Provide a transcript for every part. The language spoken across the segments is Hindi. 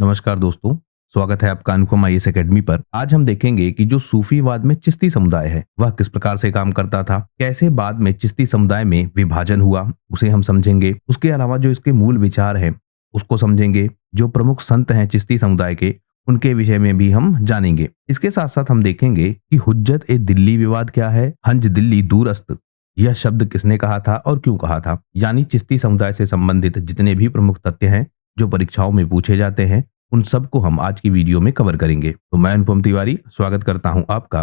नमस्कार दोस्तों। स्वागत है आपका अनुपम आईएएस एकेडमी पर। आज हम देखेंगे कि जो सूफीवाद में चिश्ती समुदाय है वह किस प्रकार से काम करता था, कैसे बाद में चिश्ती समुदाय में विभाजन हुआ उसे हम समझेंगे। उसके अलावा जो इसके मूल विचार हैं उसको समझेंगे। जो प्रमुख संत हैं चिश्ती समुदाय के उनके विषय में भी हम जानेंगे। इसके साथ साथ हम देखेंगे कि हुज्जत ए दिल्ली विवाद क्या है, हंज दिल्ली दूरस्त यह शब्द किसने कहा था और क्यों कहा था। यानी चिश्ती समुदाय से संबंधित जितने भी प्रमुख तथ्य हैं जो परीक्षाओं में पूछे जाते हैं उन सबको हम आज की वीडियो में कवर करेंगे। तो मैं अनुपम तिवारी स्वागत करता हूं आपका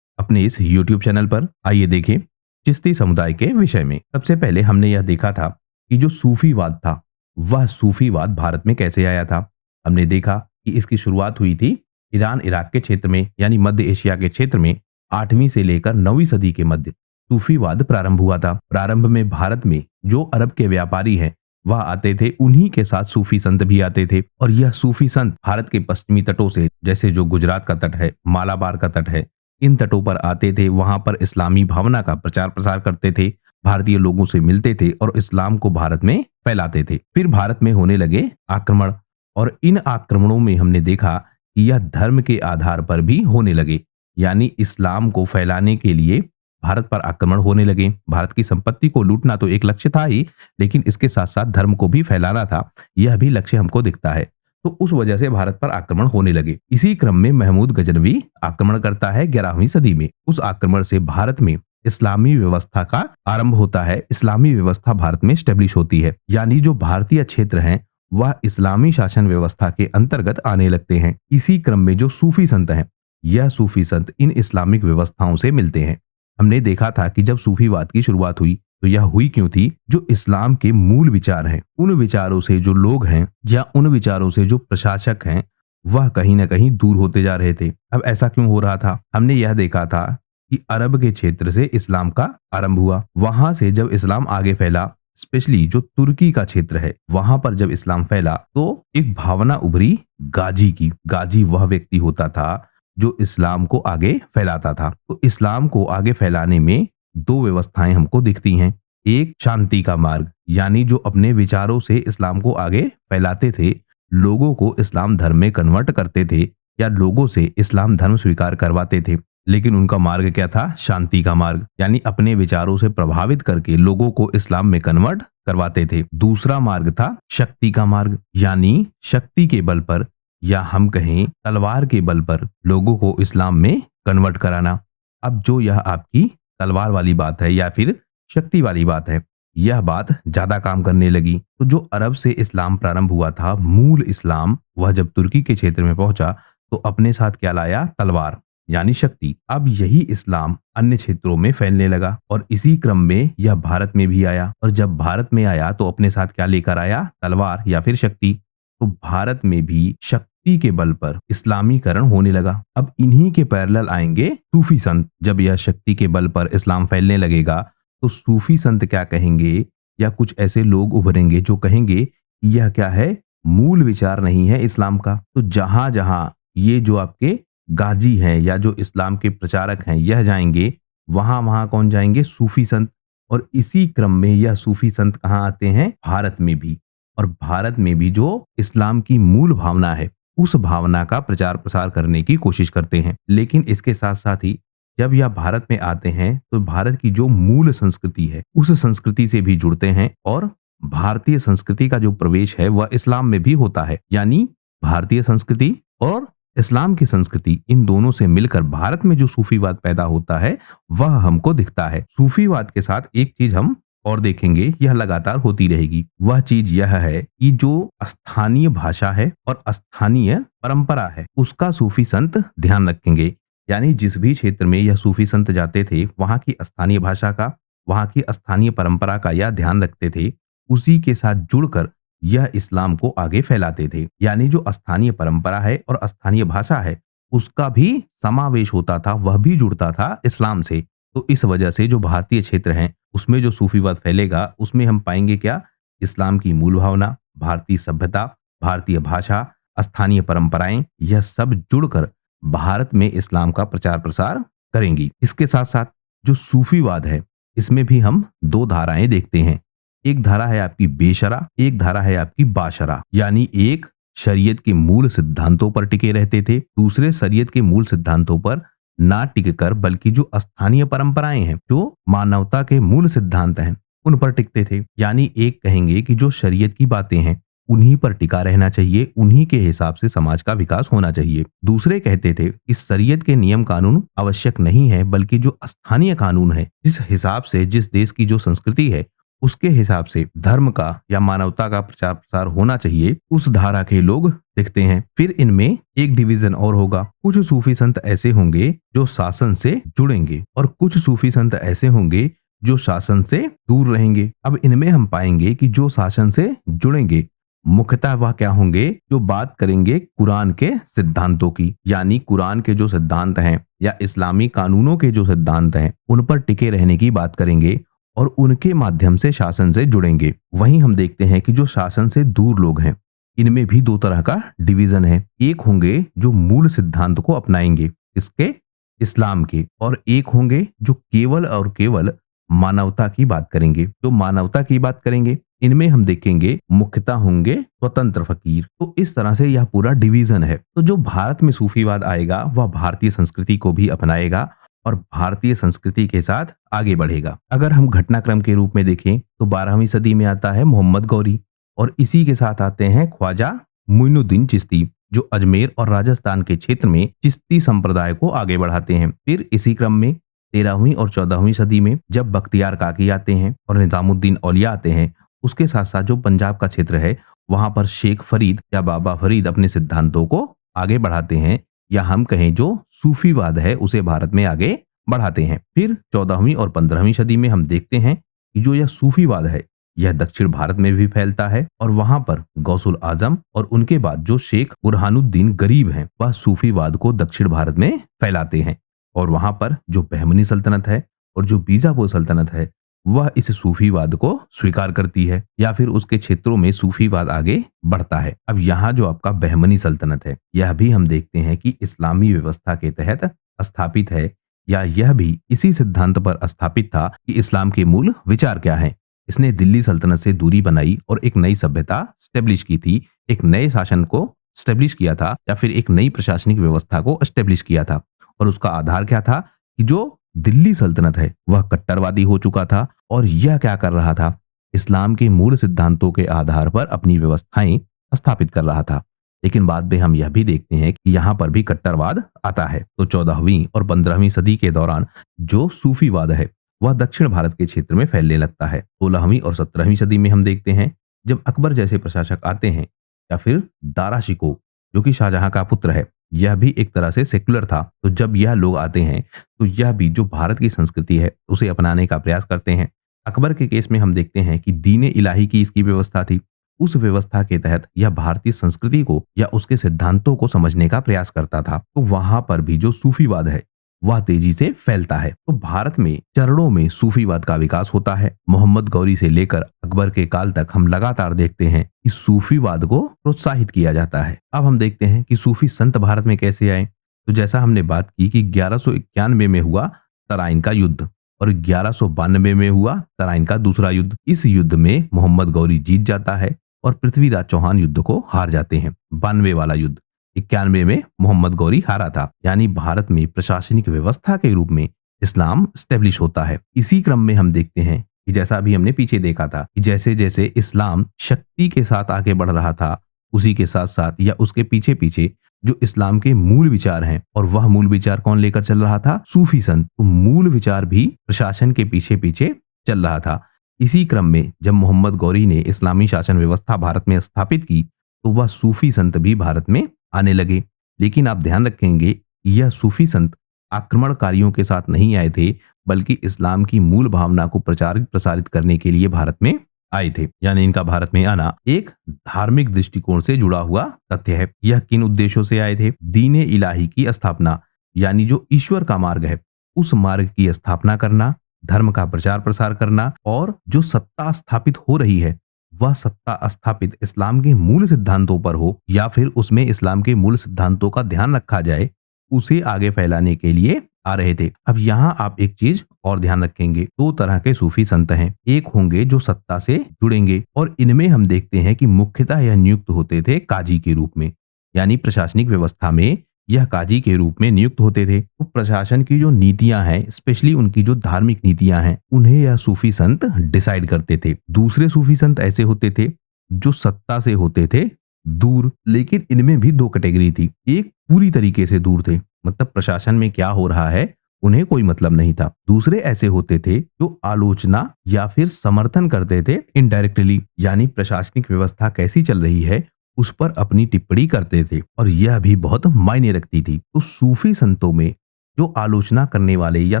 अपने इस यूट्यूब चैनल पर। आइए देखें चिश्ती समुदाय के विषय में। सबसे पहले हमने यह देखा था कि जो सूफीवाद था वह सूफीवाद भारत में कैसे आया था। हमने देखा कि इसकी शुरुआत हुई थी ईरान इराक के क्षेत्र में, यानी मध्य एशिया के क्षेत्र में 8वीं से लेकर 9वीं सदी के मध्य सूफीवाद प्रारंभ हुआ था। प्रारंभ में भारत में जो अरब के व्यापारी हैं वह आते थे, उन्हीं के साथ सूफी संत भी आते थे। और यह सूफी संत भारत के पश्चिमी तटों से, जैसे जो गुजरात का तट है, मालाबार का तट है, इन तटों पर आते थे। वहां पर इस्लामी भावना का प्रचार प्रसार करते थे, भारतीय लोगों से मिलते थे और इस्लाम को भारत में फैलाते थे। फिर भारत में होने लगे आक्रमण, और इन आक्रमणों में हमने देखा कि यह धर्म के आधार पर भी होने लगे। यानी इस्लाम को फैलाने के लिए भारत पर आक्रमण होने लगे। भारत की संपत्ति को लूटना तो एक लक्ष्य था ही, लेकिन इसके साथ साथ धर्म को भी फैलाना था, यह भी लक्ष्य हमको दिखता है। तो उस वजह से भारत पर आक्रमण होने लगे। इसी क्रम में महमूद गजनवी आक्रमण करता है 11वीं सदी में। उस आक्रमण से भारत में इस्लामी व्यवस्था का आरंभ होता है। इस्लामी व्यवस्था भारत में स्टेब्लिश होती है, यानी जो भारतीय क्षेत्र हैं वह इस्लामी शासन व्यवस्था के अंतर्गत आने लगते हैं। इसी क्रम में जो सूफी संत हैं, यह सूफी संत इन इस्लामिक व्यवस्थाओं से मिलते हैं। हमने देखा था कि जब सूफीवाद की शुरुआत हुई तो यह हुई क्यों थी। जो इस्लाम के मूल विचार हैं, उन विचारों से जो लोग हैं या उन विचारों से जो प्रशासक हैं वह कहीं ना कहीं दूर होते जा रहे थे। अब ऐसा क्यों हो रहा था? हमने यह देखा था कि अरब के क्षेत्र से इस्लाम का आरंभ हुआ। वहां से जब इस्लाम आगे फैला, स्पेशली जो तुर्की का क्षेत्र है वहां पर जब इस्लाम फैला तो एक भावना उभरी गाजी की। गाजी वह व्यक्ति होता था जो इस्लाम को आगे फैलाता था। तो इस्लाम को आगे फैलाने में दो व्यवस्थाएं हमको दिखती हैं। एक शांति का मार्ग, यानी जो अपने विचारों से इस्लाम को आगे फैलाते थे, लोगों को इस्लाम धर्म में कन्वर्ट करते थे या लोगों से इस्लाम धर्म स्वीकार करवाते थे। लेकिन उनका मार्ग क्या था? शांति का मार्ग, यानी अपने विचारों से प्रभावित करके लोगों को इस्लाम में कन्वर्ट करवाते थे। दूसरा मार्ग था शक्ति का मार्ग, यानी शक्ति के बल पर या हम कहें तलवार के बल पर लोगों को इस्लाम में कन्वर्ट कराना। अब जो यह आपकी तलवार वाली बात है या फिर शक्ति वाली बात है, यह बात ज्यादा काम करने लगी। तो जो अरब से इस्लाम प्रारंभ हुआ था, मूल इस्लाम, वह जब तुर्की के क्षेत्र में पहुंचा तो अपने साथ क्या लाया? तलवार, यानी शक्ति। अब यही इस्लाम अन्य क्षेत्रों में फैलने लगा और इसी क्रम में यह भारत में भी आया। और जब भारत में आया तो अपने साथ क्या लेकर आया? तलवार या फिर शक्ति। तो भारत में भी शक्ति के बल पर इस्लामीकरण होने लगा। अब इन्हीं के पैरेलल आएंगे सूफी संत। जब यह शक्ति के बल पर इस्लाम फैलने लगेगा तो सूफी संत क्या कहेंगे, या कुछ ऐसे लोग उभरेंगे जो कहेंगे कि यह क्या है? मूल विचार नहीं है इस्लाम का। तो जहां जहां ये जो आपके गाजी हैं या जो इस्लाम के प्रचारक हैं यह जाएंगे, वहां वहां कौन जाएंगे? सूफी संत। और इसी क्रम में यह सूफी संत कहाँ आते हैं? भारत में भी। और भारत में भी जो इस्लाम की मूल भावना है उस भावना का प्रचार प्रसार करने की कोशिश करते हैं। लेकिन इसके साथ साथ ही जब यह भारत में आते हैं तो भारत की जो मूल संस्कृति है उस संस्कृति से भी जुड़ते हैं, और भारतीय संस्कृति का जो प्रवेश है वह इस्लाम में भी होता है। यानी भारतीय संस्कृति और इस्लाम की संस्कृति, इन दोनों से मिलकर भारत में जो सूफीवाद पैदा होता है वह हमको दिखता है। सूफीवाद के साथ एक चीज हम और देखेंगे, यह लगातार होती रहेगी। वह चीज यह है कि जो स्थानीय भाषा है और स्थानीय परंपरा है उसका सूफी संत ध्यान रखेंगे। यानी जिस भी क्षेत्र में यह सूफी संत जाते थे वहां की स्थानीय भाषा का, वहां की स्थानीय परंपरा का यह ध्यान रखते थे। उसी के साथ जुड़कर यह इस्लाम को आगे फैलाते थे। यानी जो स्थानीय परंपरा है और स्थानीय भाषा है उसका भी समावेश होता था, वह भी जुड़ता था इस्लाम से। तो इस वजह से जो भारतीय क्षेत्र हैं उसमें जो सूफीवाद फैलेगा उसमें हम पाएंगे क्या? इस्लाम की मूल भावना, भारतीय सभ्यता, भारतीय भाषा, स्थानीय परंपराएं, यह सब जुड़कर भारत में इस्लाम का प्रचार प्रसार करेंगी। इसके साथ साथ जो सूफीवाद है इसमें भी हम दो धाराएं देखते हैं। एक धारा है आपकी बेशरा, एक धारा है आपकी बाशरा। यानी एक शरीयत के मूल सिद्धांतों पर टिके रहते थे, दूसरे शरीयत के मूल सिद्धांतों पर ना टिककर बल्कि जो स्थानीय परंपराएं हैं, जो मानवता के मूल सिद्धांत हैं, उन पर टिकते थे। यानी एक कहेंगे कि जो शरीयत की बातें हैं उन्हीं पर टिका रहना चाहिए, उन्हीं के हिसाब से समाज का विकास होना चाहिए। दूसरे कहते थे कि शरीयत के नियम कानून आवश्यक नहीं है, बल्कि जो स्थानीय कानून है, जिस हिसाब से जिस देश की जो संस्कृति है उसके हिसाब से धर्म का या मानवता का प्रचार प्रसार होना चाहिए, उस धारा के लोग दिखते हैं। फिर इनमें एक डिवीजन और होगा, कुछ सूफी संत ऐसे होंगे जो शासन से जुड़ेंगे और कुछ सूफी संत ऐसे होंगे जो शासन से दूर रहेंगे। अब इनमें हम पाएंगे कि जो शासन से जुड़ेंगे मुख्यतः वह क्या होंगे, जो बात करेंगे कुरान के सिद्धांतों की, यानी कुरान के जो सिद्धांत हैं या इस्लामी कानूनों के जो सिद्धांत हैं उन पर टिके रहने की बात करेंगे और उनके माध्यम से शासन से जुड़ेंगे। वहीं हम देखते हैं कि जो शासन से दूर लोग हैं, इनमें भी दो तरह का डिवीजन है। एक होंगे जो मूल सिद्धांत को अपनाएंगे, इसके इस्लाम के, और एक होंगे जो केवल और केवल मानवता की बात करेंगे। जो मानवता की बात करेंगे इनमें हम देखेंगे मुख्यतः होंगे स्वतंत्र फकीर। तो इस तरह से यह पूरा डिवीजन है। तो जो भारत में सूफीवाद आएगा वह भारतीय संस्कृति को भी अपनाएगा और भारतीय संस्कृति के साथ आगे बढ़ेगा। अगर हम घटनाक्रम के रूप में देखें तो 12वीं सदी में आता है मोहम्मद गौरी और इसी के साथ आते हैं ख्वाजा मुइनुद्दीन चिश्ती, जो अजमेर और राजस्थान के क्षेत्र में चिश्ती संप्रदाय को आगे बढ़ाते हैं। फिर इसी क्रम में 13वीं और 14वीं सदी में जब बख्तियार काकी आते हैं और निजामुद्दीन औलिया आते हैं, उसके साथ साथ जो पंजाब का क्षेत्र है वहां पर शेख फरीद या बाबा फरीद अपने सिद्धांतों को आगे बढ़ाते हैं, या हम कहें जो सूफीवाद है उसे भारत में आगे बढ़ाते हैं। फिर 14वीं और 15वीं सदी में हम देखते हैं कि जो यह सूफीवाद है यह दक्षिण भारत में भी फैलता है और वहां पर गौसुल आजम और उनके बाद जो शेख बुरहानुद्दीन गरीब हैं वह सूफीवाद को दक्षिण भारत में फैलाते हैं। और वहां पर जो बहमनी सल्तनत है और जो बीजापुर सल्तनत है वह इस सूफीवाद को स्वीकार करती है, या फिर उसके क्षेत्रों में सूफीवाद आगे बढ़ता है। अब यहाँ जो आपका बहमनी सल्तनत है यह भी हम देखते हैं कि इस्लामी व्यवस्था के तहत स्थापित है, या यह भी इसी सिद्धांत पर स्थापित था कि इस्लाम के मूल विचार क्या है। इसने दिल्ली सल्तनत से दूरी बनाई और एक नई सभ्यता स्टेब्लिश की थी, एक नए शासन को स्टेब्लिश किया था, या फिर एक नई प्रशासनिक व्यवस्था को स्टेब्लिश किया था। और उसका आधार क्या था कि जो दिल्ली सल्तनत है वह कट्टरवादी हो चुका था और यह क्या कर रहा था, इस्लाम के मूल सिद्धांतों के आधार पर अपनी व्यवस्थाएं स्थापित कर रहा था। लेकिन बाद में हम यह भी देखते हैं कि यहाँ पर भी कट्टरवाद आता है। तो 14वीं और 15वीं सदी के दौरान जो सूफीवाद है वह दक्षिण भारत के क्षेत्र में फैलने लगता है। 16वीं और 17वीं सदी में हम देखते हैं जब अकबर जैसे प्रशासक आते हैं, या फिर दारा शिकोह जो कि शाहजहां का पुत्र है, यह भी एक तरह से सेक्युलर था। तो जब यह लोग आते हैं तो यह भी जो भारत की संस्कृति है उसे अपनाने का प्रयास करते हैं। अकबर के केस में हम देखते हैं कि दीन इलाही की इसकी व्यवस्था थी। उस व्यवस्था के तहत यह भारतीय संस्कृति को या उसके सिद्धांतों को समझने का प्रयास करता था। तो वहां पर भी जो सूफीवाद है वह तेजी से फैलता है। तो भारत में चरणों में सूफीवाद का विकास होता है। मोहम्मद गौरी से लेकर अकबर के काल तक हम लगातार देखते हैं कि सूफीवाद को प्रोत्साहित किया जाता है। अब हम देखते हैं कि सूफी संत भारत में कैसे आए। तो जैसा हमने बात की कि 1191 में हुआ तराइन का युद्ध और 1192 में हुआ तराइन का दूसरा युद्ध। इस युद्ध में मोहम्मद गौरी जीत जाता है और पृथ्वीराज चौहान युद्ध को हार जाते हैं। 92 वाला युद्ध 91 में मोहम्मद गौरी हारा था। यानी भारत में प्रशासनिक व्यवस्था के रूप में इस्लाम स्टेब्लिश होता है। इसी क्रम में हम देखते हैं कि जैसा अभी हमने पीछे देखा था कि जैसे जैसे इस्लाम शक्ति के साथ आगे बढ़ रहा था, उसी के साथ साथ या उसके पीछे पीछे जो इस्लाम के मूल विचार हैं, और वह मूल विचार कौन लेकर चल रहा था, सूफी संत। तो मूल विचार भी प्रशासन के पीछे पीछे चल रहा था। इसी क्रम में जब मोहम्मद गौरी ने इस्लामी शासन व्यवस्था भारत में स्थापित की तो वह सूफी संत भी भारत में आने लगे। लेकिन आप ध्यान रखेंगे कि यह सूफी संत आक्रमणकारियों के साथ नहीं आए थे, बल्कि इस्लाम की मूल भावना को प्रचारित प्रसारित करने के लिए भारत में आए थे। यानी इनका भारत में आना एक धार्मिक दृष्टिकोण से जुड़ा हुआ तथ्य है। यह किन उद्देश्यों से आए थे? दीन इलाही की स्थापना, यानी जो ईश्वर का मार्ग है उस मार्ग की स्थापना करना, धर्म का प्रचार प्रसार करना, और जो सत्ता स्थापित हो रही है वह सत्ता स्थापित इस्लाम के मूल सिद्धांतों पर हो, या फिर उसमें इस्लाम के मूल सिद्धांतों का ध्यान रखा जाए, उसे आगे फैलाने के लिए आ रहे थे। अब यहाँ आप एक चीज और ध्यान रखेंगे, दो तरह के सूफी संत हैं। एक होंगे जो सत्ता से जुड़ेंगे और इनमें हम देखते हैं कि मुख्यतः यह नियुक्त होते थे काजी के रूप में, यानी प्रशासनिक व्यवस्था में यह काजी के रूप में नियुक्त होते थे। तो प्रशासन की जो नीतियां हैं, स्पेशली उनकी जो धार्मिक नीतियां हैं, उन्हें यह सूफी संत डिसाइड करते थे। दूसरे सूफी संत ऐसे होते थे जो सत्ता से होते थे दूर, लेकिन इनमें भी दो कैटेगरी थी। एक पूरी तरीके से दूर थे, मतलब प्रशासन में क्या हो रहा है उन्हें कोई मतलब नहीं था। दूसरे ऐसे होते थे जो आलोचना या फिर समर्थन करते थे इनडायरेक्टली, यानी प्रशासनिक व्यवस्था कैसी चल रही है उस पर अपनी टिप्पणी करते थे और यह भी बहुत मायने रखती थी। तो सूफी संतों में जो आलोचना करने वाले या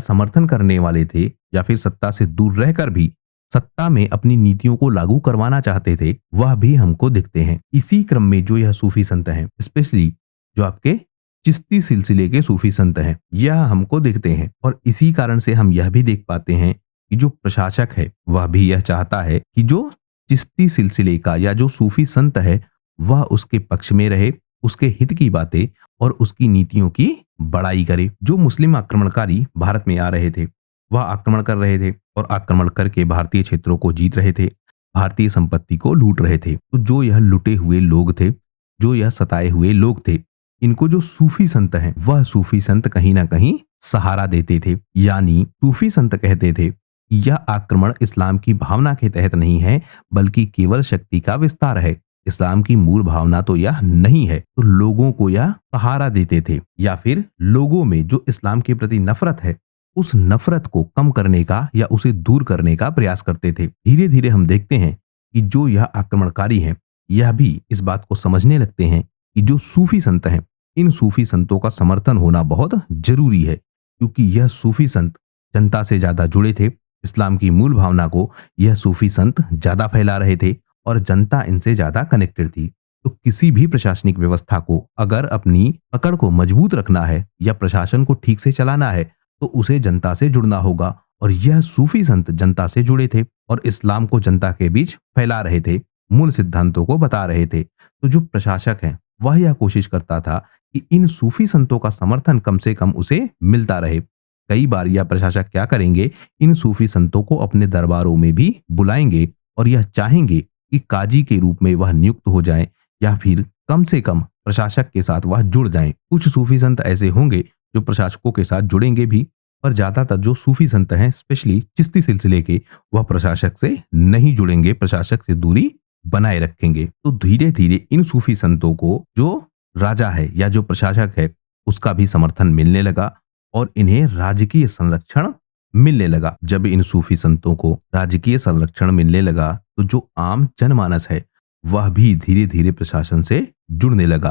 समर्थन करने वाले थे या फिर सत्ता से दूर रहकर भी सत्ता में अपनी नीतियों को लागू करवाना चाहते थे, वह भी हमको दिखते हैं। इसी क्रम में जो यह सूफी संत हैं, स्पेशली जो आपके चिश्ती सिलसिले के सूफी संत हैं, यह हमको दिखते हैं और इसी कारण से हम यह भी देख पाते हैं कि जो प्रशासक है वह भी यह चाहता है कि जो चिश्ती सिलसिले का या जो सूफी संत है वह उसके पक्ष में रहे, उसके हित की बातें और उसकी नीतियों की बड़ाई करे। जो मुस्लिम आक्रमणकारी भारत में आ रहे थे, वह आक्रमण कर रहे थे और आक्रमण करके भारतीय क्षेत्रों को जीत रहे थे, भारतीय संपत्ति को लूट रहे थे। तो जो यह लुटे हुए लोग थे, जो यह सताए हुए लोग थे, इनको जो सूफी संत हैं, वह सूफी संत कहीं ना कहीं सहारा देते थे। यानी सूफी संत कहते थे कि यह आक्रमण इस्लाम की भावना के तहत नहीं है, बल्कि केवल शक्ति का विस्तार है। इस्लाम की मूल भावना तो यह नहीं है। तो लोगों को यह सहारा देते थे या फिर लोगों में जो इस्लाम के प्रति नफरत है उस नफरत को कम करने का या उसे दूर करने का प्रयास करते थे। धीरे धीरे हम देखते हैं कि जो यह आक्रमणकारी हैं, यह भी इस बात को समझने लगते हैं कि जो सूफी संत हैं, इन सूफी संतों का समर्थन होना बहुत जरूरी है, क्योंकि यह सूफी संत जनता से ज्यादा जुड़े थे। इस्लाम की मूल भावना को यह सूफी संत ज्यादा फैला रहे थे और जनता इनसे ज्यादा कनेक्टेड थी। तो किसी भी प्रशासनिक व्यवस्था को अगर अपनी पकड़ को मजबूत रखना है या प्रशासन को ठीक से चलाना है तो उसे जनता से जुड़ना होगा और यह सूफी संत जनता से जुड़े थे और इस्लाम को जनता के बीच फैला रहे थे, मूल सिद्धांतों को बता रहे थे। तो जो प्रशासक है वह यह कोशिश करता था कि इन सूफी संतों का समर्थन कम से कम उसे मिलता रहे। कई बार यह प्रशासक क्या करेंगे, इन सूफी संतों को अपने दरबारों में भी बुलाएंगे और यह चाहेंगे कि काजी के रूप में वह नियुक्त हो जाएं या फिर कम से कम प्रशासक के साथ वह जुड़ जाएं। कुछ सूफी संत ऐसे होंगे जो प्रशासकों के साथ जुड़ेंगे भी, पर ज्यादातर जो सूफी संत हैं, स्पेशली चिश्ती सिलसिले के, वह प्रशासक से नहीं जुड़ेंगे, प्रशासक से दूरी बनाए रखेंगे। तो धीरे धीरे इन सूफी संतों को जो राजा है या जो प्रशासक है उसका भी समर्थन मिलने लगा और इन्हें राजकीय संरक्षण मिलने लगा। जब इन सूफी संतों को राजकीय संरक्षण मिलने लगा तो जो आम जनमानस है वह भी धीरे धीरे प्रशासन से जुड़ने लगा,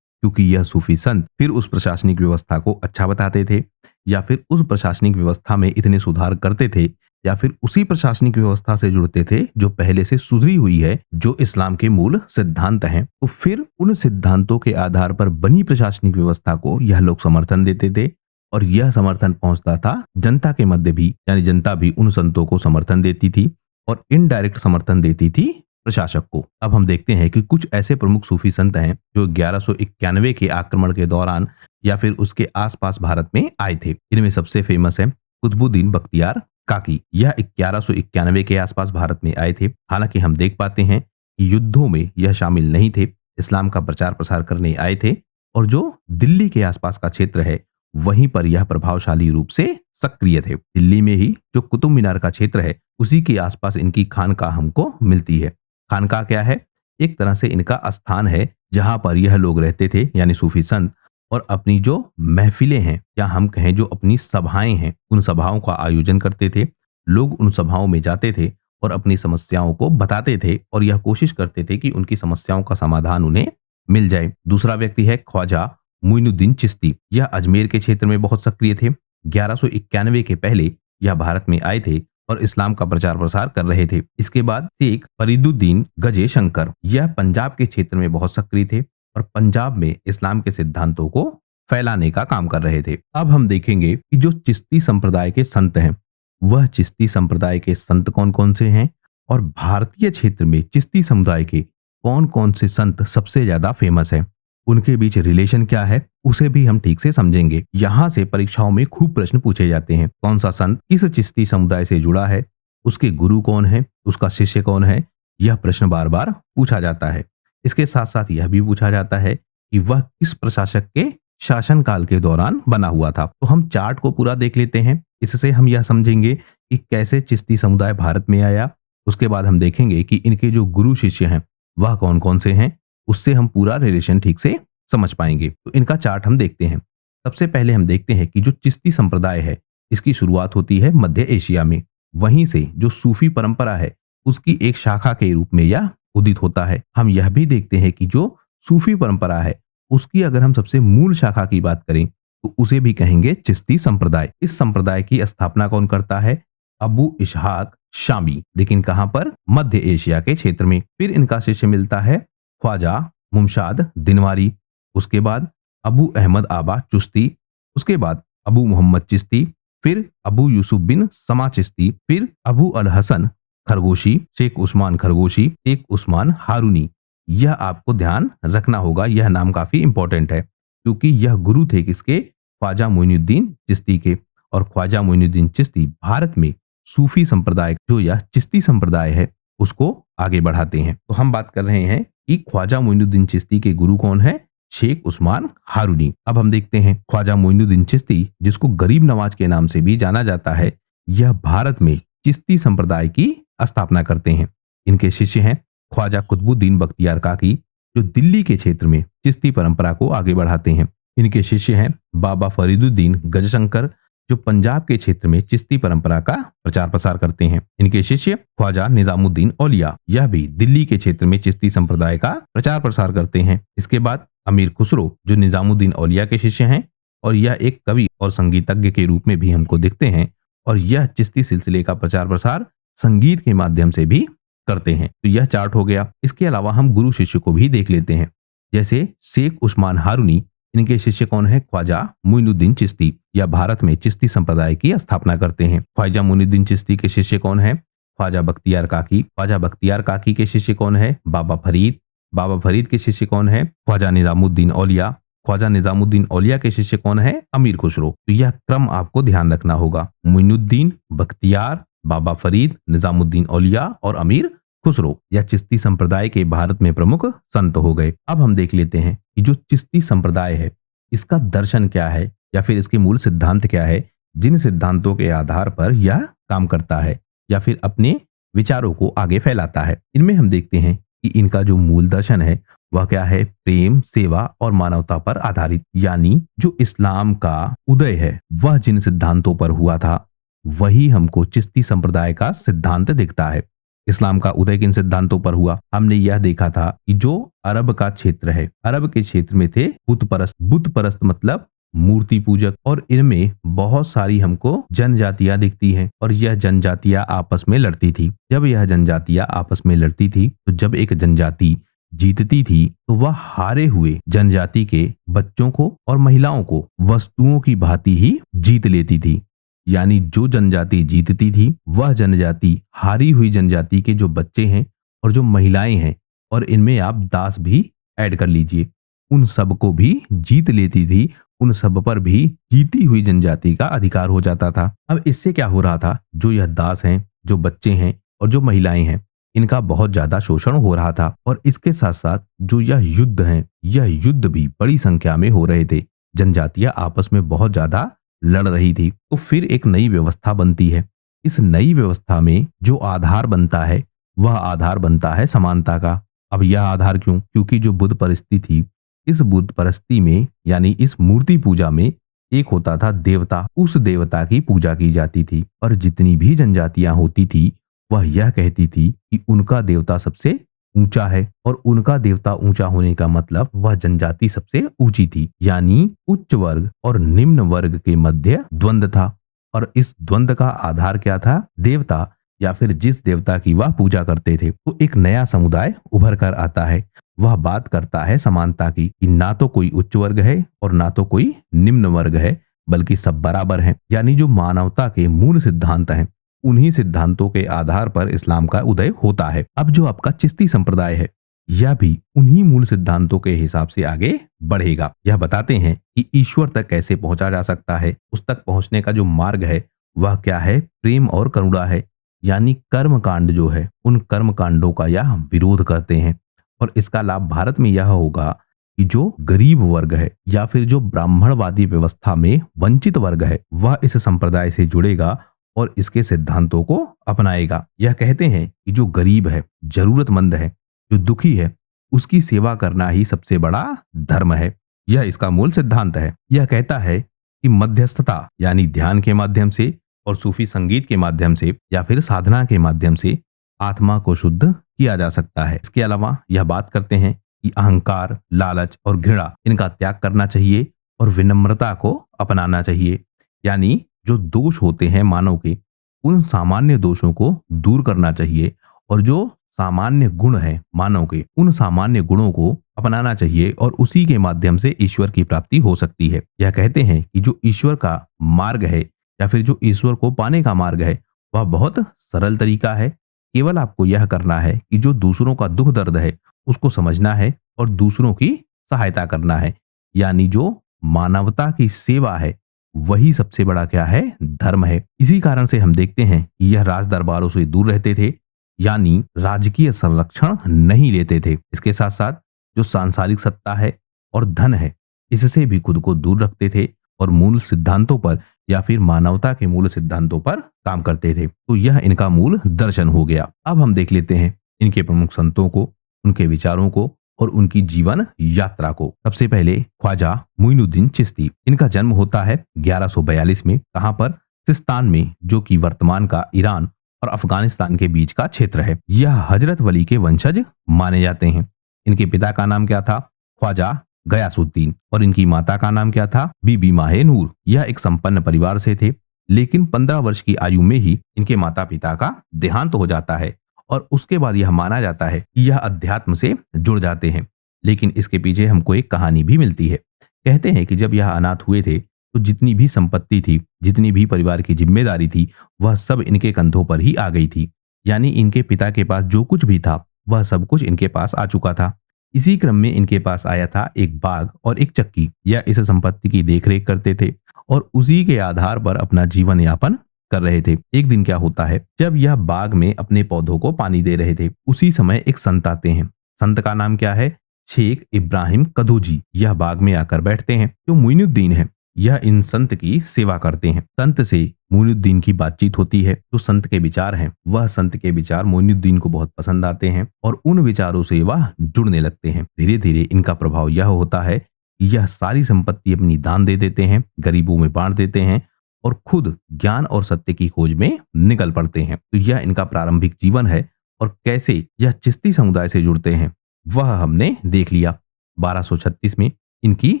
क्योंकि यह सूफी संत फिर उस प्रशासनिक व्यवस्था को अच्छा बताते थे या फिर उस प्रशासनिक व्यवस्था में इतने सुधार करते थे या फिर उसी प्रशासनिक व्यवस्था से जुड़ते थे जो पहले से सुधरी हुई है, जो इस्लाम के मूल सिद्धांत हैं। तो फिर उन सिद्धांतों के आधार पर बनी प्रशासनिक व्यवस्था को यह लोग समर्थन देते थे और यह समर्थन पहुंचता था जनता के मध्य भी, यानी जनता भी उन संतों को समर्थन देती थी और इनडायरेक्ट समर्थन देती थी प्रशासक को। अब हम देखते हैं कि कुछ ऐसे प्रमुख सूफी संत हैं जो 1191 के आक्रमण के दौरान या फिर उसके आसपास भारत में आए थे। इनमें सबसे फेमस है कुतुबुद्दीन बख्तियार काकी। यह 1191 के आसपास भारत में आए थे। हालांकि हम देख पाते हैं कि युद्धों में यह शामिल नहीं थे, इस्लाम का प्रचार प्रसार करने आए थे और जो दिल्ली के आसपास का क्षेत्र है वहीं पर यह प्रभावशाली रूप से सक्रिय थे। दिल्ली में ही जो कुतुब मीनार का क्षेत्र है उसी के आसपास इनकी खानकाह हमको मिलती है। खानकाह क्या है? एक तरह से इनका स्थान है जहां पर यह लोग रहते थे, यानी सूफी संत, और अपनी जो महफिलें हैं या हम कहें जो अपनी सभाएं हैं उन सभाओं का आयोजन करते थे। लोग उन सभाओं में जाते थे और अपनी समस्याओं को बताते थे और यह कोशिश करते थे कि उनकी समस्याओं का समाधान उन्हें मिल जाए। दूसरा व्यक्ति है ख्वाजा मुइनुद्दीन चिश्ती। यह अजमेर के क्षेत्र में बहुत सक्रिय थे। 1191 के पहले यह भारत में आए थे और इस्लाम का प्रचार प्रसार कर रहे थे। इसके बाद शेख फरीदुद्दीन गजे शंकर, यह पंजाब के क्षेत्र में बहुत सक्रिय थे और पंजाब में इस्लाम के सिद्धांतों को फैलाने का काम कर रहे थे। अब हम देखेंगे कि जो चिश्ती संप्रदाय के संत हैं, वह चिश्ती संप्रदाय के संत कौन कौन से हैं और भारतीय क्षेत्र में चिश्ती समुदाय के कौन कौन से संत सबसे ज्यादा फेमस हैं, उनके बीच रिलेशन क्या है, उसे भी हम ठीक से समझेंगे। यहाँ से परीक्षाओं में खूब प्रश्न पूछे जाते हैं। कौन सा संत किस चिश्ती समुदाय से जुड़ा है, उसके गुरु कौन है, उसका शिष्य कौन है, यह प्रश्न बार बार पूछा जाता है। इसके साथ साथ यह भी पूछा जाता है कि वह किस प्रशासक के शासनकाल के दौरान बना हुआ था। तो हम चार्ट को पूरा देख लेते हैं। इससे हम यह समझेंगे कि कैसे चिश्ती समुदाय भारत में आया। उसके बाद हम देखेंगे कि इनके जो गुरु शिष्य हैं वह कौन कौन से हैं, उससे हम पूरा रिलेशन ठीक से समझ पाएंगे। तो इनका चार्ट हम देखते हैं। सबसे पहले हम देखते हैं कि जो चिश्ती संप्रदाय है इसकी शुरुआत होती है मध्य एशिया में। वहीं से जो सूफी परंपरा है उसकी एक शाखा के रूप में यह उदित होता है। हम यह भी देखते हैं कि जो सूफी परंपरा है उसकी अगर हम सबसे मूल शाखा की बात करें तो उसे भी कहेंगे चिश्ती संप्रदाय। इस संप्रदाय की स्थापना कौन करता है? अबू इशहाक शामी। लेकिन कहां पर? मध्य एशिया के क्षेत्र में। फिर इनका शिष्य मिलता है ख्वाजा मुमशाद दिनवारी। उसके बाद अबू अहमद आबा चिश्ती। उसके बाद अबू मोहम्मद चिश्ती। फिर अबू यूसुफ बिन समा चिश्ती। फिर अबू अल हसन खरगोशी, शेख उस्मान खरगोशी, शेख उस्मान हारूनी। यह आपको ध्यान रखना होगा, यह नाम काफी इंपॉर्टेंट है क्योंकि यह गुरु थे किसके? ख्वाजा मोइनुद्दीन चिश्ती के। और ख्वाजा मोइनुद्दीन चिश्ती भारत में सूफी संप्रदाय, जो यह चिश्ती संप्रदाय है, उसको आगे बढ़ाते हैं। तो हम बात कर रहे हैं कि ख्वाजा मोइनुद्दीन चिश्ती के गुरु कौन है? शेख उस्मान हारूनी। अब हम देखते हैं ख्वाजा मोइनुद्दीन चिश्ती, जिसको गरीब नवाज के नाम से भी जाना जाता है, यह भारत में चिश्ती संप्रदाय की स्थापना करते हैं। इनके शिष्य हैं ख्वाजा कुतुबुद्दीन बख्तियार काकी, जो दिल्ली के क्षेत्र में चिश्ती परंपरा को आगे बढ़ाते हैं। इनके शिष्य हैं बाबा फरीदुद्दीन गजशंकर, जो पंजाब के क्षेत्र में चिश्ती परंपरा का प्रचार प्रसार करते हैं। इनके शिष्य ख्वाजा निजामुद्दीन औलिया, यह भी दिल्ली के क्षेत्र में चिश्ती संप्रदाय का प्रचार प्रसार करते हैं। इसके बाद अमीर खुसरो, जो निजामुद्दीन औलिया के शिष्य हैं, और यह एक कवि और संगीतज्ञ के रूप में भी हमको दिखते हैं। और यह चिश्ती सिलसिले का प्रचार प्रसार संगीत के माध्यम से भी करते हैं। तो यह चार्ट हो गया। इसके अलावा हम गुरु शिष्य को भी देख लेते हैं। जैसे शेख उस्मान हारूनी, इनके शिष्य कौन है? ख्वाजा मोइनुद्दीन चिश्ती, या भारत में चिश्ती संप्रदाय की स्थापना करते हैं। ख्वाजा मोइनुद्दीन चिश्ती के शिष्य कौन है? ख्वाजा बख्तियार काकी। ख्वाजा बख्तियार काकी के शिष्य कौन है? बाबा फरीद। बाबा फरीद के शिष्य कौन है? ख्वाजा निजामुद्दीन औलिया। ख्वाजा निजामुद्दीन औलिया के शिष्य कौन है? अमीर खुसरो। तो यह क्रम आपको ध्यान रखना होगा। मोइनुद्दीन, बख्तियार, बाबा फरीद, निजामुद्दीन औलिया और अमीर खुसरो, या चिश्ती संप्रदाय के भारत में प्रमुख संत हो गए। अब हम देख लेते हैं कि जो चिश्ती संप्रदाय है इसका दर्शन क्या है, या फिर इसके मूल सिद्धांत क्या है, जिन सिद्धांतों के आधार पर यह काम करता है या फिर अपने विचारों को आगे फैलाता है। इनमें हम देखते हैं कि इनका जो मूल दर्शन है वह क्या है? प्रेम, सेवा और मानवता पर आधारित। यानी जो इस्लाम का उदय है वह जिन सिद्धांतों पर हुआ था वही हमको चिश्ती संप्रदाय का सिद्धांत दिखता है। इस्लाम का उदय किन सिद्धांतों पर हुआ? हमने यह देखा था कि जो अरब का क्षेत्र है, अरब के क्षेत्र में थे बुत परस्त मतलब मूर्ति पूजक, और इनमें बहुत सारी हमको जनजातियां दिखती हैं और यह जनजातियां आपस में लड़ती थी। जब यह जनजातियां आपस में लड़ती थी तो जब एक जनजाति जीतती थी तो वह हारे हुए जनजाति के बच्चों को और महिलाओं को वस्तुओं की भांति ही जीत लेती थी। यानी जो जनजाति जीतती थी वह जनजाति हारी हुई जनजाति के जो बच्चे हैं और जो महिलाएं हैं, और इनमें आप दास भी ऐड कर लीजिए, उन सबको भी जीत लेती थी। उन सब पर भी जीती हुई जनजाति का अधिकार हो जाता था। अब इससे क्या हो रहा था? जो यह दास हैं, जो बच्चे हैं और जो महिलाएं हैं, इनका बहुत ज्यादा शोषण हो रहा था। और इसके साथ साथ जो यह युद्ध है, यह युद्ध भी बड़ी संख्या में हो रहे थे। जनजातियां आपस में बहुत ज्यादा लड़ रही थी। तो फिर एक नई व्यवस्था बनती है। इस नई व्यवस्था में जो आधार बनता है वह आधार बनता है समानता का। अब यह आधार क्यों? क्योंकि जो बुद्ध परस्ती थी, इस बुद्ध परस्ती में यानी इस मूर्ति पूजा में एक होता था देवता, उस देवता की पूजा की जाती थी। और जितनी भी जनजातियां होती थी वह यह कहती थी कि उनका देवता सबसे ऊंचा है, और उनका देवता ऊंचा होने का मतलब वह जनजाति सबसे ऊंची थी। यानी उच्च वर्ग और निम्न वर्ग के मध्य द्वंद्व था। और इस द्वंद्व का आधार क्या था? देवता, या फिर जिस देवता की वह पूजा करते थे। तो एक नया समुदाय उभर कर आता है। वह बात करता है समानता की, कि ना तो कोई उच्च वर्ग है और ना तो कोई निम्न वर्ग है, बल्कि सब बराबर हैं। यानी जो मानवता के मूल सिद्धांत हैं, उन्हीं सिद्धांतों के आधार पर इस्लाम का उदय होता है। अब जो आपका चिश्ती संप्रदाय है, यह भी उन्हीं मूल सिद्धांतों के हिसाब से आगे बढ़ेगा। यह बताते हैं कि ईश्वर तक कैसे पहुंचा जा सकता है। उस तक पहुंचने का जो मार्ग है वह क्या है? प्रेम और करुणा है। यानी कर्म कांड जो है उन कर्म कांडों का यह विरोध करते हैं। और इसका लाभ भारत में यह होगा कि जो गरीब वर्ग है या फिर जो ब्राह्मणवादी व्यवस्था में वंचित वर्ग है वह इस संप्रदाय से जुड़ेगा और इसके सिद्धांतों को अपनाएगा। यह कहते हैं कि जो गरीब है, जरूरतमंद है, जो दुखी है, उसकी सेवा करना ही सबसे बड़ा धर्म है। यह इसका मूल सिद्धांत है। यह कहता है कि मध्यस्थता यानी ध्यान के माध्यम से और सूफी संगीत के माध्यम से या फिर साधना के माध्यम से आत्मा को शुद्ध किया जा सकता है। इसके अलावा यह बात करते हैं कि अहंकार, लालच और घृणा इनका त्याग करना चाहिए और विनम्रता को अपनाना चाहिए। यानी जो दोष होते हैं मानव के, उन सामान्य दोषों को दूर करना चाहिए और जो सामान्य गुण है मानव के, उन सामान्य गुणों को अपनाना चाहिए और उसी के माध्यम से ईश्वर की प्राप्ति हो सकती है। यह कहते हैं कि जो ईश्वर का मार्ग है या फिर जो ईश्वर को पाने का मार्ग है वह बहुत सरल तरीका है। केवल आपको यह करना है कि जो दूसरों का दुख दर्द है उसको समझना है और दूसरों की सहायता करना है। यानी जो मानवता की सेवा है वही सबसे बड़ा क्या है? धर्म है। इसी कारण से हम देखते हैं कि यह राज दरबारों से दूर रहते थे, यानी राजकीय संरक्षण नहीं लेते थे। इसके साथ साथ जो सांसारिक सत्ता है और धन है इससे भी खुद को दूर रखते थे और मूल सिद्धांतों पर या फिर मानवता के मूल सिद्धांतों पर काम करते थे। तो यह इनका मूल दर्शन हो गया। अब हम देख लेते हैं इनके प्रमुख संतों को, उनके विचारों को और उनकी जीवन यात्रा को। सबसे पहले ख्वाजा मोइनुद्दीन चिश्ती। इनका जन्म होता है 1142 में। कहां पर? सिस्तान में, जो कि वर्तमान का ईरान और अफगानिस्तान के बीच का क्षेत्र है। यह हजरत वली के वंशज माने जाते हैं। इनके पिता का नाम क्या था? ख्वाजा गयासुद्दीन। और इनकी माता का नाम क्या था? बीबी माहे नूर। यह एक संपन्न परिवार से थे, लेकिन 15 वर्ष की आयु में ही इनके माता पिता का देहांत हो जाता है और उसके बाद यह माना जाता है कि यह अध्यात्म से जुड़ जाते हैं। लेकिन इसके पीछे हमको एक कहानी भी मिलती है। कहते हैं कि जब यह अनाथ हुए थे तो जितनी भी संपत्ति थी, जितनी भी परिवार की जिम्मेदारी थी, वह सब इनके कंधों पर ही आ गई थी। यानी इनके पिता के पास जो कुछ भी था वह सब कुछ इनके पास आ चुका था। इसी क्रम में इनके पास आया था एक बाग और एक चक्की। यह इस संपत्ति की देखरेख करते थे और उसी के आधार पर अपना जीवन यापन कर रहे थे। एक दिन क्या होता है, जब यह बाग में अपने पौधों को पानी दे रहे थे, उसी समय एक संत आते हैं। संत का नाम क्या है? शेख इब्राहिम कदूजी। यह बाग में आकर बैठते हैं। जो मोइनुद्दीन है यह इन संत की सेवा करते हैं। संत से मोइनुद्दीन की बातचीत होती है। जो संत के विचार हैं वह संत के विचार मोइनुद्दीन को बहुत पसंद आते हैं और उन विचारों से वह जुड़ने लगते हैं। धीरे धीरे इनका प्रभाव यह होता है कि यह सारी संपत्ति अपनी दान दे देते हैं, गरीबों में बांट देते हैं और खुद ज्ञान और सत्य की खोज में निकल पड़ते हैं। तो यह इनका प्रारंभिक जीवन है और कैसे यह चिश्ती समुदाय से जुड़ते हैं वह हमने देख लिया। 1236 में इनकी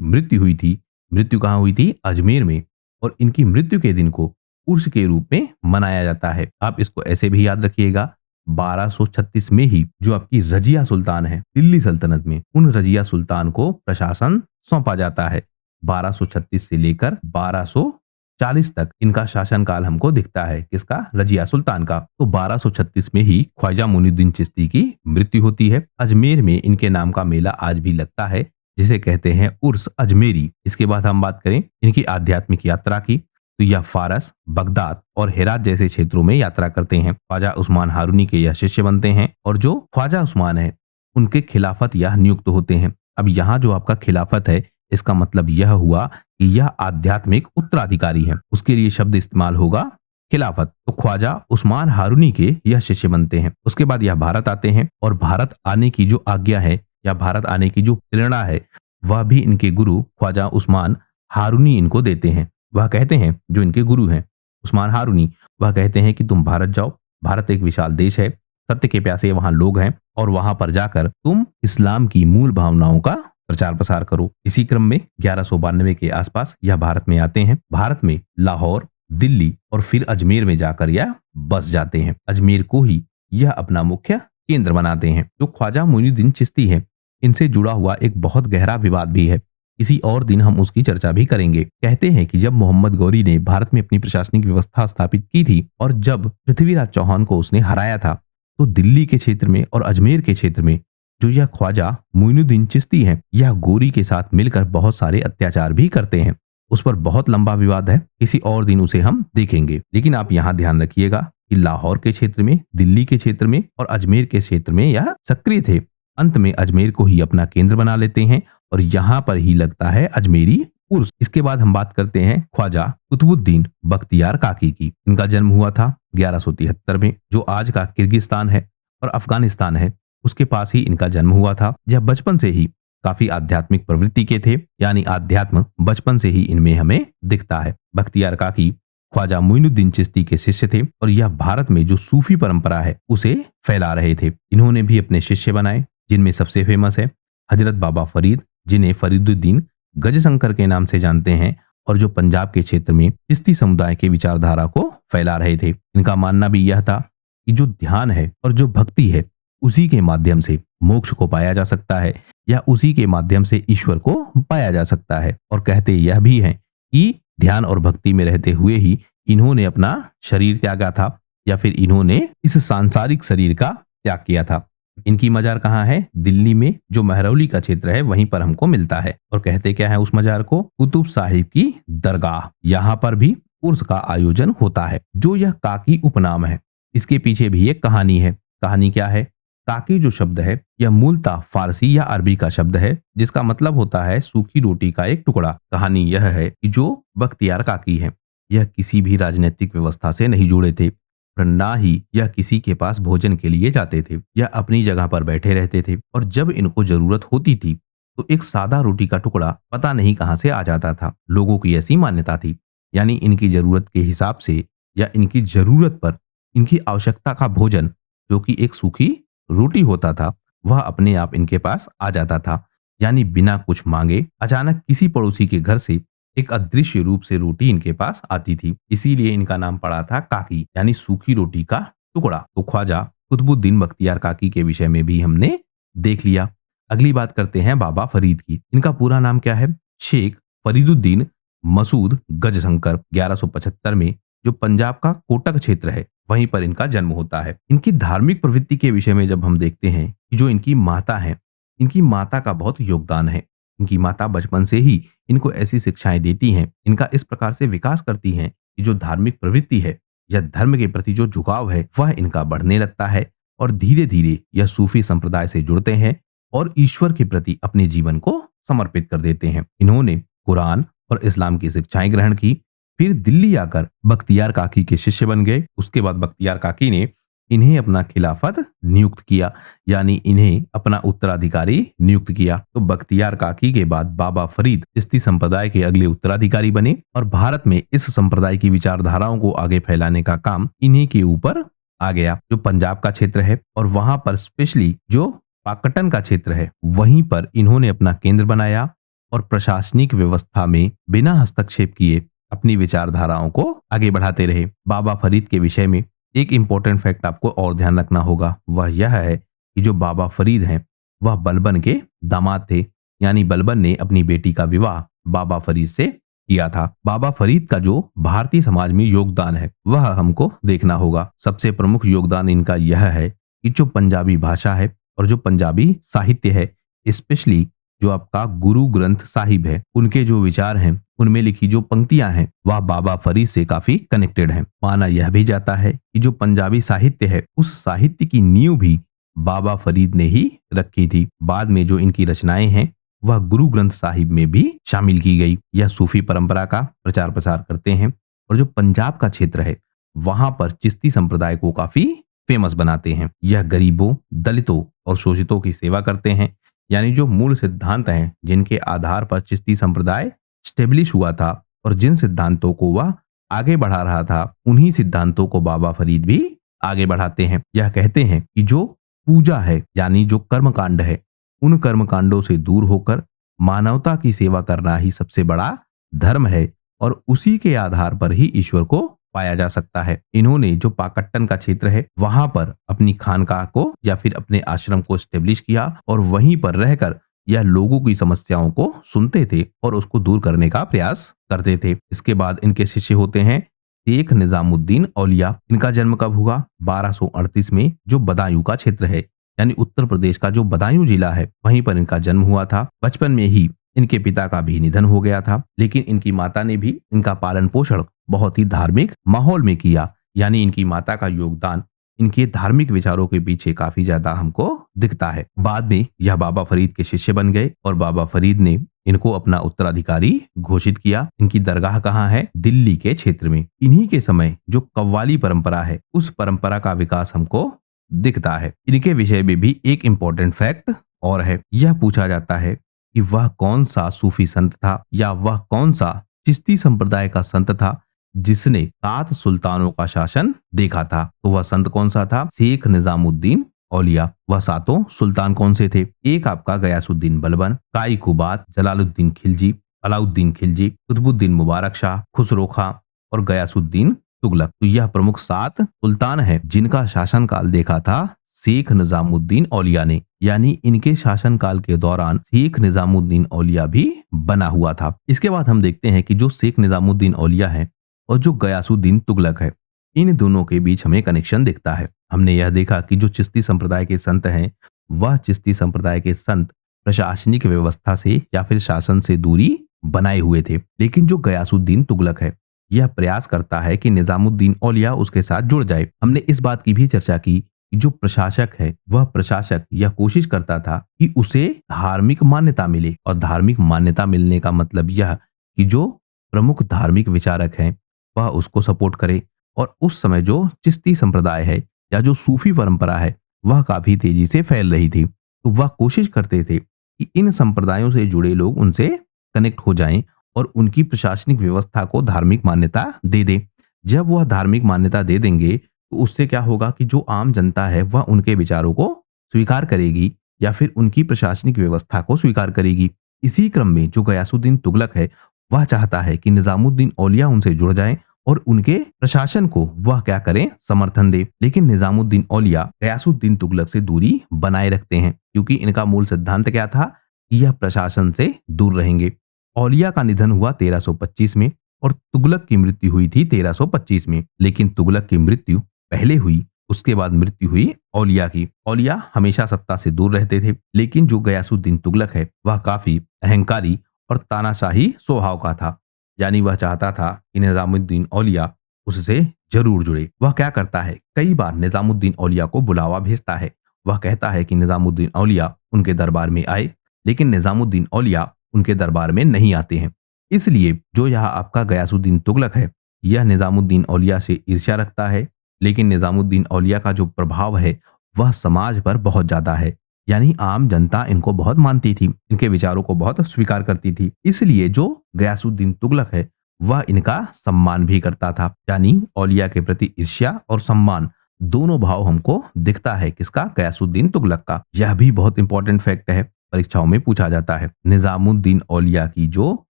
मृत्यु हुई थी। मृत्यु कहाँ हुई थी? अजमेर में। और इनकी मृत्यु के दिन को उर्स के रूप में मनाया जाता है। आप इसको ऐसे भी याद रखिएगा, 1236 में ही जो आपकी रजिया सुल्तान है दिल्ली सल्तनत में, उन रजिया सुल्तान को प्रशासन सौंपा जाता है। 1236 से लेकर 1240 तक इनका शासनकाल हमको दिखता है। किसका? रजिया सुल्तान का। तो 1236 में ही ख्वाजा मोइनुद्दीन चिश्ती की मृत्यु होती है। अजमेर में इनके नाम का मेला आज भी लगता है, जिसे कहते हैं उर्स अजमेरी। इसके बाद हम बात करें इनकी आध्यात्मिक यात्रा की, तो यह फारस, बगदाद और हेरात जैसे क्षेत्रों में यात्रा करते हैं। ख्वाजा उस्मान हारूनी के यह शिष्य बनते हैं और जो ख्वाजा उस्मान है उनके खिलाफत यह नियुक्त होते हैं। अब यहाँ जो आपका खिलाफत है इसका मतलब यह हुआ कि यह आध्यात्मिक उत्तराधिकारी है, उसके लिए शब्द इस्तेमाल होगा खिलाफत। तो ख्वाजा उस्मान हारूनी के यह शिष्य बनते हैं। उसके बाद यह भारत आते हैं और भारत आने की जो आज्ञा है या भारत आने की जो प्रेरणा है वह भी इनके गुरु ख्वाजा उस्मान हारूनी इनको देते हैं। वह कहते हैं, जो इनके गुरु हैं उस्मान हारूनी, वह कहते हैं कि तुम भारत जाओ, भारत एक विशाल देश है, सत्य के प्यासे वहां लोग हैं और वहां पर जाकर तुम इस्लाम की मूल भावनाओं का प्रचार प्रसार करो। इसी क्रम में 1192 के आसपास यह भारत में आते हैं। भारत में लाहौर, दिल्ली और फिर अजमेर में जाकर यह बस जाते हैं। अजमेर को ही यह अपना मुख्य केंद्र बनाते हैं। जो ख्वाजा मोइनुद्दीन चिश्ती है इनसे जुड़ा हुआ एक बहुत गहरा विवाद भी है। किसी और दिन हम उसकी चर्चा भी करेंगे। कहते हैं कि जब मोहम्मद गौरी ने भारत में अपनी प्रशासनिक व्यवस्था स्थापित की थी और जब पृथ्वीराज चौहान को उसने हराया था, तो दिल्ली के क्षेत्र में और अजमेर के क्षेत्र में जो यह ख्वाजा मोइनुद्दीन चिश्ती हैं, यह गोरी के साथ मिलकर बहुत सारे अत्याचार भी करते हैं। उस पर बहुत लंबा विवाद है, किसी और दिन उसे हम देखेंगे। लेकिन आप यहाँ ध्यान रखिएगा कि लाहौर के क्षेत्र में, दिल्ली के क्षेत्र में और अजमेर के क्षेत्र में यह सक्रिय थे। अंत में अजमेर को ही अपना केंद्र बना लेते हैं और यहाँ पर ही लगता है अजमेरी उर्स। इसके बाद हम बात करते हैं ख्वाजा कुतुबुद्दीन बख्तियार काकी की। इनका जन्म हुआ था 1173 में, जो आज का किर्गिस्तान है और अफगानिस्तान है, उसके पास ही इनका जन्म हुआ था। यह बचपन से ही काफी आध्यात्मिक प्रवृत्ति के थे, यानी आध्यात्म बचपन से ही इनमें हमें दिखता है। बख्तियार काकी ख्वाजा मोइनुद्दीन चिश्ती के शिष्य थे और यह भारत में जो सूफी परंपरा है उसे फैला रहे थे। इन्होंने भी अपने शिष्य बनाए, जिनमें सबसे फेमस है हजरत बाबा फरीद, जिन्हें फरीदुद्दीन गजशंकर के नाम से जानते हैं और जो पंजाब के क्षेत्र में चिश्ती समुदाय की विचारधारा को फैला रहे थे। इनका मानना भी यह था कि जो ध्यान है और जो भक्ति है, उसी के माध्यम से मोक्ष को पाया जा सकता है या उसी के माध्यम से ईश्वर को पाया जा सकता है। और कहते यह भी हैं कि ध्यान और भक्ति में रहते हुए ही इन्होंने अपना शरीर त्यागा था या फिर इन्होंने इस सांसारिक शरीर का त्याग किया था। इनकी मजार कहाँ है? दिल्ली में जो महरौली का क्षेत्र है वहीं पर हमको मिलता है। और कहते क्या है उस मजार को? कुतुब साहिब की दरगाह। यहाँ पर भी उर्स का आयोजन होता है। जो यह काकी उपनाम है, इसके पीछे भी एक कहानी है। कहानी क्या है? काकी जो शब्द है यह मूलतः फारसी या अरबी का शब्द है, जिसका मतलब होता है सूखी रोटी का एक टुकड़ा। कहानी यह है कि जो बख्तियार काकी है, यह किसी भी राजनीतिक व्यवस्था से नहीं जुड़े थे, पर ना ही यह किसी के पास भोजन के लिए जाते थे। यह अपनी जगह पर बैठे रहते थे और जब इनको जरूरत होती थी तो एक सादा रोटी का टुकड़ा पता नहीं कहां से आ जाता था। लोगों की ऐसी मान्यता थी, यानी इनकी जरूरत के हिसाब से या इनकी जरूरत पर इनकी आवश्यकता का भोजन, जो कि एक सूखी रोटी होता था, वह अपने आप इनके पास आ जाता था। यानी बिना कुछ मांगे अचानक किसी पड़ोसी के घर से एक अदृश्य रूप से रोटी इनके पास आती थी। इसीलिए इनका नाम पड़ा था काकी, यानी सूखी रोटी का टुकड़ा। तो ख्वाजा कुतुबुद्दीन बख्तियार काकी के विषय में भी हमने देख लिया। अगली बात करते हैं बाबा फरीद की। इनका पूरा नाम क्या है? शेख फरीदुद्दीन मसूद गजशंकर। 1175 में जो पंजाब का कोटक क्षेत्र है वहीं पर इनका जन्म होता है। इनकी धार्मिक प्रवृत्ति के विषय में जब हम देखते हैं कि जो इनकी माता है, इनकी माता का बहुत योगदान है। इनकी माता बचपन से ही इनको ऐसी शिक्षाएं देती हैं, इनका इस प्रकार से विकास करती हैं कि जो धार्मिक प्रवृत्ति है या धर्म के प्रति जो झुकाव है वह इनका बढ़ने लगता है और धीरे धीरे यह सूफी संप्रदाय से जुड़ते हैं और ईश्वर के प्रति अपने जीवन को समर्पित कर देते हैं। इन्होंने कुरान और इस्लाम की शिक्षाएं ग्रहण की, फिर दिल्ली आकर बख्तियार काकी के शिष्य बन गए। उसके बाद बख्तियार काकी ने इन्हें अपना खिलाफत नियुक्त किया, यानी इन्हें अपना उत्तराधिकारी नियुक्त किया। तो बख्तियार काकी के बाद बाबा फरीद चिश्ती संप्रदाय के अगले उत्तराधिकारी बने और भारत में इस संप्रदाय की विचारधाराओं को आगे फैलाने का काम इन्हीं के ऊपर आ गया। जो पंजाब का क्षेत्र है और वहां पर स्पेशली जो पाकटन का क्षेत्र है, वहीं पर इन्होंने अपना केंद्र बनाया और प्रशासनिक व्यवस्था में बिना हस्तक्षेप किए अपनी विचारधाराओं को आगे बढ़ाते रहे। बाबा फरीद के विषय में एक इंपॉर्टेंट फैक्ट आपको और ध्यान रखना होगा, वह यह है कि जो बाबा फरीद हैं वह बलबन के दामाद थे, यानी बलबन ने अपनी बेटी का विवाह बाबा फरीद से किया था। बाबा फरीद का जो भारतीय समाज में योगदान है वह हमको देखना होगा। सबसे प्रमुख योगदान इनका यह है कि जो पंजाबी भाषा है और जो पंजाबी साहित्य है, स्पेशली जो आपका गुरु ग्रंथ साहिब है, उनके जो विचार हैं, उनमें लिखी जो पंक्तियां हैं, वह बाबा फरीद से काफी कनेक्टेड हैं। माना यह भी जाता है कि जो पंजाबी साहित्य है, उस साहित्य की नींव भी बाबा फरीद ने ही रखी थी। बाद में जो इनकी रचनाएं हैं वह गुरु ग्रंथ साहिब में भी शामिल की गई। यह सूफी परंपरा का प्रचार प्रसार करते हैं और जो पंजाब का क्षेत्र है वहां पर चिश्ती संप्रदाय को काफी फेमस बनाते हैं। यह गरीबों, दलितों और शोषितों की सेवा करते हैं, यानी जो मूल सिद्धांत हैं जिनके आधार पर चिश्ती संप्रदाय स्टेब्लिश हुआ था और जिन सिद्धांतों को वह आगे बढ़ा रहा था, उन्हीं सिद्धांतों को बाबा फरीद भी आगे बढ़ाते हैं। यह कहते हैं कि जो पूजा है, यानी जो कर्मकांड है, उन कर्मकांडों से दूर होकर मानवता की सेवा करना ही सबसे बड़ा धर्म है और उसी के आधार पर ही ईश्वर को पाया जा सकता है। इन्होंने जो पाकट्टन का क्षेत्र है वहां पर अपनी खानकाह को या फिर अपने आश्रम को स्टेब्लिश किया और वहीं पर रहकर यह लोगों की समस्याओं को सुनते थे और उसको दूर करने का प्रयास करते थे। इसके बाद इनके शिष्य होते हैं शेख निजामुद्दीन औलिया। इनका जन्म कब हुआ? 1238 में, जो बदायूं का क्षेत्र है, यानी उत्तर प्रदेश का जो बदायूं जिला है वहीं पर इनका जन्म हुआ था। बचपन में ही इनके पिता का भी निधन हो गया था, लेकिन इनकी माता ने भी इनका पालन पोषण बहुत ही धार्मिक माहौल में किया। यानी इनकी माता का योगदान इनके धार्मिक विचारों के पीछे काफी ज्यादा हमको दिखता है। बाद में यह बाबा फरीद के शिष्य बन गए और बाबा फरीद ने इनको अपना उत्तराधिकारी घोषित किया। इनकी दरगाह कहाँ है? दिल्ली के क्षेत्र में। इन्हीं के समय जो कव्वाली परंपरा है उस परंपरा का विकास हमको दिखता है। इनके विषय में भी एक इम्पोर्टेंट फैक्ट और है। यह पूछा जाता है कि वह कौन सा सूफी संत था या वह कौन सा चिश्ती संप्रदाय का संत था जिसने 7 सुल्तानों का शासन देखा था। तो वह संत कौन सा था? शेख निजामुद्दीन औलिया। वह 7 सुल्तान कौन से थे? एक आपका गयासुद्दीन बलबन, काईकुबात, जलालुद्दीन खिलजी, अलाउद्दीन खिलजी, कुतुबुद्दीन मुबारक शाह, खुसरो खां और गयासुद्दीन तुगलक। तो यह प्रमुख 7 सुल्तान हैं जिनका शासनकाल देखा था शेख निजामुद्दीन औलिया ने। यानी इनके शासनकाल के दौरान शेख निजामुद्दीन औलिया भी बना हुआ था। इसके बाद हम देखते हैं कि जो शेख निजामुद्दीन औलिया है और जो गयासुद्दीन तुगलक है, इन दोनों के बीच हमें कनेक्शन दिखता है। हमने यह देखा कि जो चिश्ती संप्रदाय के संत हैं, वह चिश्ती संप्रदाय के संत प्रशासनिक व्यवस्था से या फिर शासन से दूरी बनाए हुए थे। लेकिन जो गयासुद्दीन तुगलक है, यह प्रयास करता है कि निजामुद्दीन औलिया उसके साथ जुड़ जाए। हमने इस बात की भी चर्चा की कि जो प्रशासक है, वह प्रशासक यह कोशिश करता था कि उसे धार्मिक मान्यता मिले और धार्मिक मान्यता मिलने का मतलब यह कि जो प्रमुख धार्मिक विचारक हैं, वह उसको सपोर्ट करे। और उस समय जो चिश्ती संप्रदाय है या जो सूफी परंपरा है, वह काफी तेजी से फैल रही थी। तो वह कोशिश करते थे कि इन संप्रदायों से जुड़े लोग उनसे कनेक्ट हो जाएं और उनकी प्रशासनिक व्यवस्था को धार्मिक मान्यता दे दें। जब वह धार्मिक मान्यता दे देंगे, तो उससे क्या होगा कि जो आम जनता है वह उनके विचारों को स्वीकार करेगी या फिर उनकी प्रशासनिक व्यवस्था को स्वीकार करेगी। इसी क्रम में जो गयासुद्दीन तुगलक है, वह चाहता है कि निजामुद्दीन औलिया उनसे जुड़ जाएं और उनके प्रशासन को वह क्या करें? समर्थन दे। लेकिन निजामुद्दीन औलिया गयासुद्दीन तुगलक से दूरी बनाए रखते हैं क्योंकि इनका मूल सिद्धांत क्या था कि यह प्रशासन से दूर रहेंगे। औलिया का निधन हुआ 1325 में और तुगलक की मृत्यु हुई थी 1325 में। लेकिन तुगलक की मृत्यु पहले हुई, उसके बाद मृत्यु हुई औलिया की। औलिया हमेशा सत्ता से दूर रहते थे, लेकिन जो गयासुद्दीन तुगलक है वह काफी अहंकारी और तानाशाही स्वभाव का था। यानी वह चाहता था कि निजामुद्दीन औलिया उससे जरूर जुड़े। वह क्या करता है? कई बार निजामुद्दीन औलिया को बुलावा भेजता है। वह कहता है कि निजामुद्दीन औलिया उनके दरबार में आए, लेकिन निजामुद्दीन औलिया उनके दरबार में नहीं आते हैं। इसलिए जो यहाँ आपका गयासुद्दीन तुगलक है, यह निजामुद्दीन औलिया से ईर्ष्या रखता है। लेकिन निजामुद्दीन औलिया का जो प्रभाव है वह समाज पर बहुत ज्यादा है। यानी आम जनता इनको बहुत मानती थी, इनके विचारों को बहुत स्वीकार करती थी। इसलिए जो गयासुद्दीन तुगलक है वह इनका सम्मान भी करता था। यानी औलिया के प्रति ईर्ष्या और सम्मान दोनों भाव हमको दिखता है किसका? गयासुद्दीन तुगलक का। यह भी बहुत इंपॉर्टेंट फैक्ट है, परीक्षाओं में पूछा जाता है। निजामुद्दीन औलिया की जो